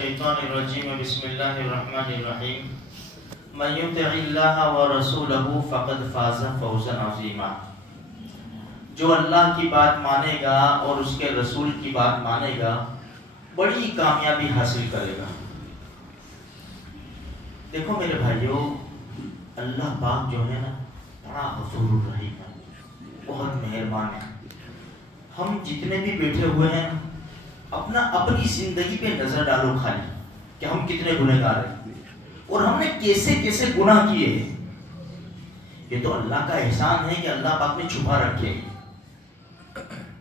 الشیطان الرجیم بسم اللہ الرحمن الرحیم من یطع اللہ ورسولہ فقد فاز فوزا عظیما۔ جو اللہ کی بات مانے گا اور اس کے رسول کی بات مانے گا بڑی کامیابی حاصل کرے گا۔ دیکھو میرے بھائیو، اللہ پاک جو ہے نا بڑا غفور الرحیم ہے، بہت مہربان ہے۔ ہم جتنے بھی بیٹھے ہوئے ہیں اپنی زندگی پہ نظر ڈالو خالی کہ ہم کتنے گنہگار ہیں اور ہم نے کیسے کیسے گناہ کیے ہیں۔ یہ تو اللہ کا احسان ہے کہ اللہ پاک نے چھپا رکھے۔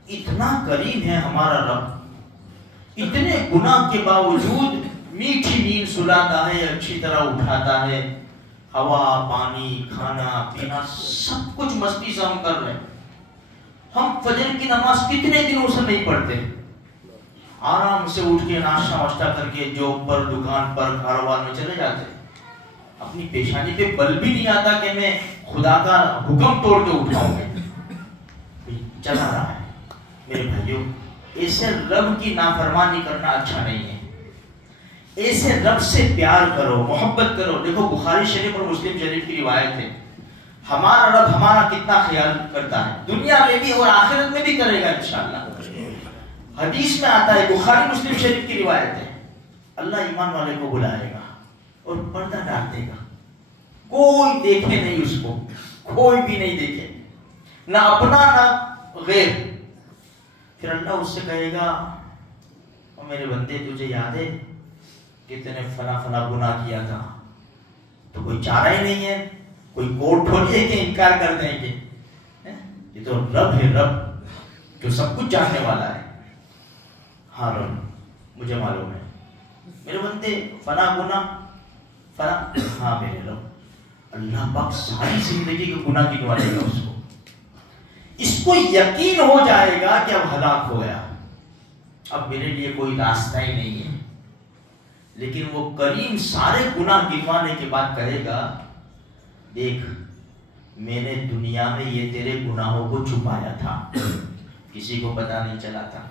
اتنا کریم ہے ہمارا رب، اتنے گناہ کے باوجود میٹھی نیند سلاتا ہے، اچھی طرح اٹھاتا ہے، ہوا پانی کھانا پینا سب کچھ مستی سے ہم کر رہے ہیں۔ ہم فجر کی نماز کتنے دنوں سے نہیں پڑھتے، آرام سے اٹھ کے ناشتہ واشتہ کر کے جاب پر دکان پر کاروبار میں چلے جاتے، اپنی پیشانی پہ بل بھی نہیں آتا کہ میں خدا کا حکم توڑ کے اٹھاؤں گے، چلا رہا ہے۔ میرے بھائیوں، ایسے رب کی نافرمانی کرنا اچھا نہیں ہے۔ ایسے رب سے پیار کرو، محبت کرو۔ دیکھو بخاری شریف اور مسلم شریف کی روایت ہے، ہمارا رب ہمارا کتنا خیال کرتا ہے، دنیا میں بھی اور آخرت میں بھی کرے گا انشاءاللہ۔ حدیث میں آتا ہے، بخاری مسلم شریف کی روایت ہے، اللہ ایمان والے کو بلائے گا اور پردہ ڈال دے گا، کوئی دیکھے نہیں اس کو، کوئی بھی نہیں دیکھے، نہ اپنا نہ غیر۔ پھر اللہ اس سے کہے گا، اور میرے بندے تجھے یاد ہے کہ تینے فلاں فلاں گناہ کیا تھا، تو کوئی چارہ ہی نہیں ہے، کوئی کوٹ تھوڑی ہے کہ انکار کر دیں گے۔ یہ تو رب ہے، رب جو سب کچھ جاننے والا ہے۔ ہاں رب مجھے معلوم ہے میرے بندے فلاں گناہ فلاں، ہاں میرے رب، اللہ پاک ساری زندگی کے گناہ گنوا دے گا اس کو۔ اس کو یقین ہو جائے گا کہ اب ہلاک ہو گیا، اب میرے لیے کوئی راستہ ہی نہیں ہے۔ لیکن وہ کریم سارے گناہ گنوانے کے بعد کہے گا، دیکھ میں نے دنیا میں یہ تیرے گناہوں کو چھپایا تھا، کسی کو پتا نہیں چلا تھا،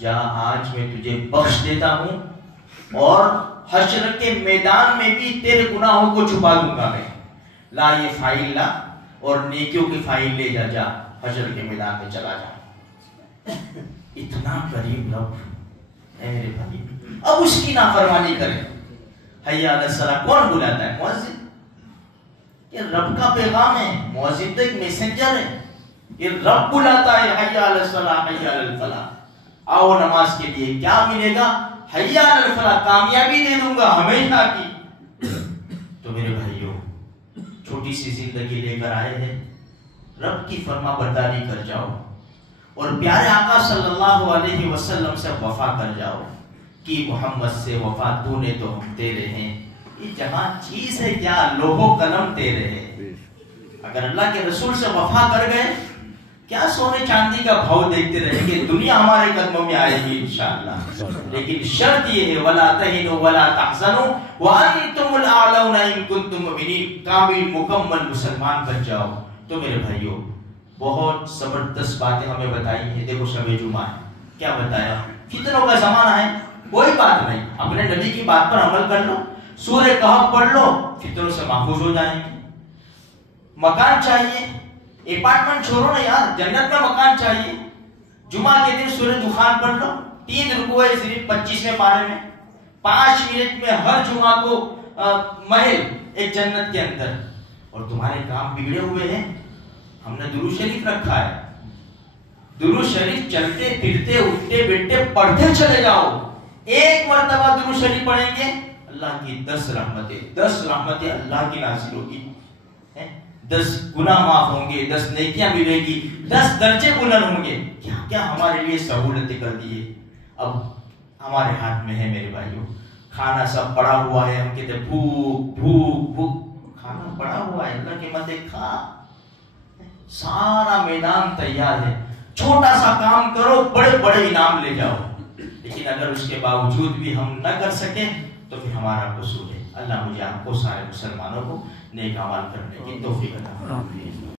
جا آج میں تجھے بخش دیتا ہوں اور حشر کے میدان میں بھی تیرے گناہوں کو چھپا دوں گا میں۔ لا یہ فائل لا اور نیکیوں کی فائل لے جا، جا حشر کے میدان میں چلا جا۔ اتنا کریم رب ہے میرے بھائی۔ اب اس کی نافرمانی کریں، حیا علی الصلاۃ کون بلاتا ہے؟ مؤذن۔ یہ رب کا پیغام ہے، مؤذن تو ایک میسنجر ہے، یہ رب بلاتا ہے، حیا علی الصلاۃ حیا علی الفلاح، آؤ نماز کے لیے۔ کیا ملے گا؟ حیا علی الفلاح، کامیابی دے دوں گا ہمیشہ کی۔ تو میرے بھائیوں، چھوٹی سی زندگی لے کر آئے ہیں، رب کی فرما برداری کر جاؤ اور پیارے آقا صلی اللہ علیہ وسلم سے وفا کر جاؤ کہ محمد سے وفا تو نے تو ہم تیرے ہیں۔ یہ جہاں چیز ہے کیا، لوح و قلم تیرے ہیں۔ اگر اللہ کے رسول سے وفا کر گئے، کیا سونے چاندی کا بھاؤ دیکھتے رہیں گے، دنیا ہمارے قدموں میں آئے گی انشاءاللہ۔ لیکن شرط یہ ہے، وَلَا تَهِنُوا وَلَا تَحْزَنُوا وَأَنْتُمُ الْأَعْلَوْنَ إِن كُنتُم مُؤْمِنِينَ۔ کامل مکمل مسلمان بن جاؤ۔ تو میرے بھائیوں، بہت زبردست باتیں ہمیں بتائی ہیں۔ دیکھو شب جمعہ ہے، کیا بتایا؟ فتنوں کا زمانہ ہے، کوئی بات نہیں، اپنے نبی کی بات پر عمل کر لو، سورہ کہف پڑھ لو، فتنوں سے محفوظ ہو جائیں گے۔ مکان چاہیے، اپارٹمنٹ چھوڑو نا یار، جنت میں مکان چاہیے۔ جمعہ کے دن سورہ دخان پڑھ لو، 3 رکوع صرف 25ویں پارے میں، 5 منٹ میں ہر جمعہ کو محل ایک جنت کے اندر۔ اور تمہارے کام بگڑے ہوئے ہیں، ہم نے درود شریف رکھا ہے، درود شریف چلتے پھرتے اٹھتے بیٹھتے پڑھتے چلے جاؤ۔ ایک مرتبہ درود شریف پڑھیں گے، اللہ کی 10 رحمتیں اللہ کی نازل ہوگی، 10 گناہ معاف ہوں گے، 10 نیکیاں ملے گی، 10 درجے بلند ہوں گے۔ کیا کیا ہمارے لیے سہولتیں کر دیے۔ اب ہمارے ہاتھ میں ہے میرے بھائیوں، کھانا سب پڑا ہوا ہے، ہم کہتے بھوک بھوک بھوک، کھانا پڑا ہوا ہے، اللہ کے مدد کھا، سارا میدان تیار ہے، چھوٹا سا کام کرو بڑے بڑے انعام لے جاؤ۔ لیکن اگر اس کے باوجود بھی ہم نہ کر سکیں تو پھر ہمارا قصور ہے۔ اللہ مجھے آپ کو سارے مسلمانوں کو نیک اعمال کرنے کی توفیق عطا فرمائے۔